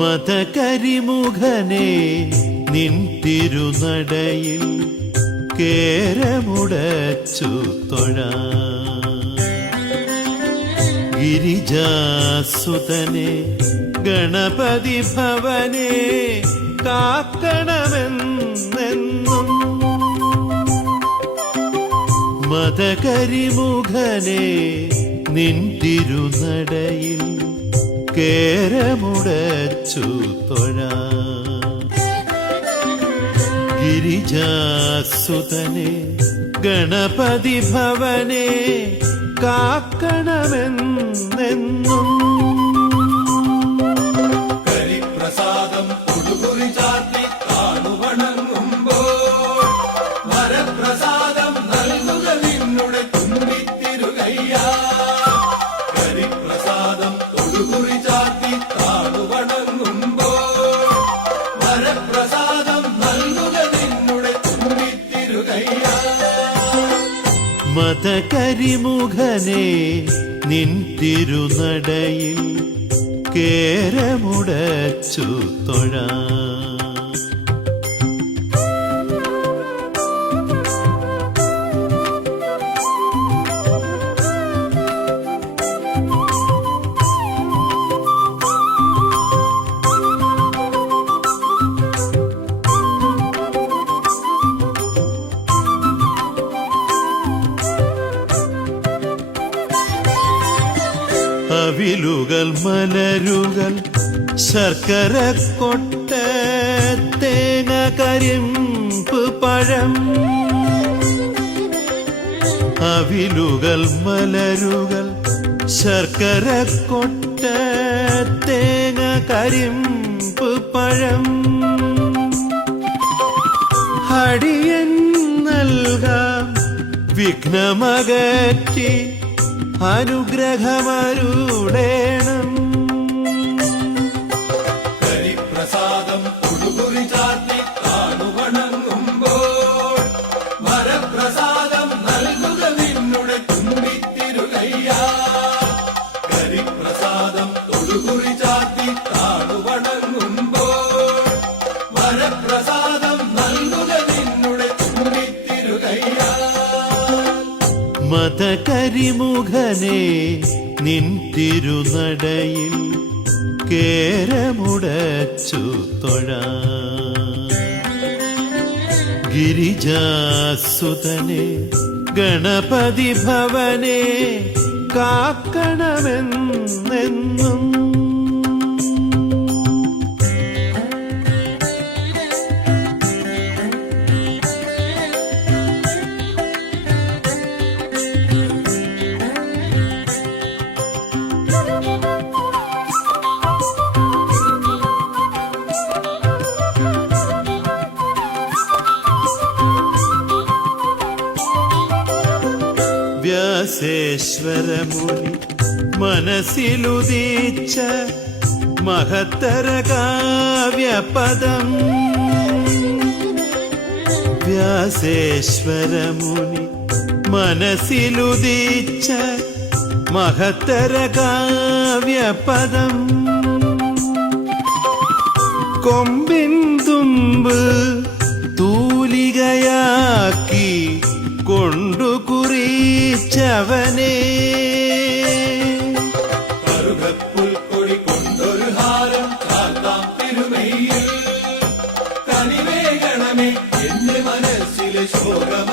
മതകരിമുഖനെ നിൻ തിരുനടയിൽ കേരമുടച്ചു തൊഴ. ഗിരിജാസുതനെ ഗണപതി ഭവനെ കാക്കണമെന്നെന്നും. മതകരിമുഖനെ നിൻ തിരുനടയിൽ കേരമുടച്ചു തൊഴ. ഗിരിജാസുതനെ ഗണപതി ഭവനെ കാക്കണമെന്നെന്നും മതകരിമുഖനെ നിൻ തിരുനടയിൽ കേരമുടച്ചു തൊഴ അവിലുകൾ മലരുകൾ ശർക്കര കൊട്ട തേങ്ങ കരിമ്പ് പഴം. അവിലുകൾ മലരുകൾ ശർക്കര കൊട്ട തേങ്ങ കരിമ്പ് പഴം. അടിയൻ നൽകാം വിഘ്നമകറ്റി അനുഗ്രഹമരുളേണം മതകരിമുഖനെ നിൻ തിരുനടയിൽ കേരമുടച്ചു തൊഴ. ഗിരിജാസുതനെ ഗണപതി ഭവനെ കാക്കണമെന്നെന്നും വ്യാസേശ്വരമുനി മനസ്സിലുദീച്ച മഹത്തര കാവ്യപദം വ്യാസേശ്വരമുനി മനസ്സിലുദീച്ച മഹത്തര കാവ്യപദം കൊമ്പിൻ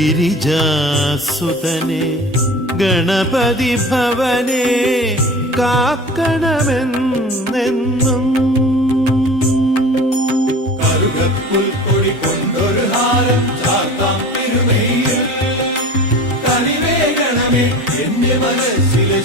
ഗിരിജാസുതനെ ഗണപതി ഭവനെ കാക്കണമെന്നെന്നും കറുകപ്പുൽക്കൊടി കൊണ്ടൊരു ഹാരം മനസ്സിലെ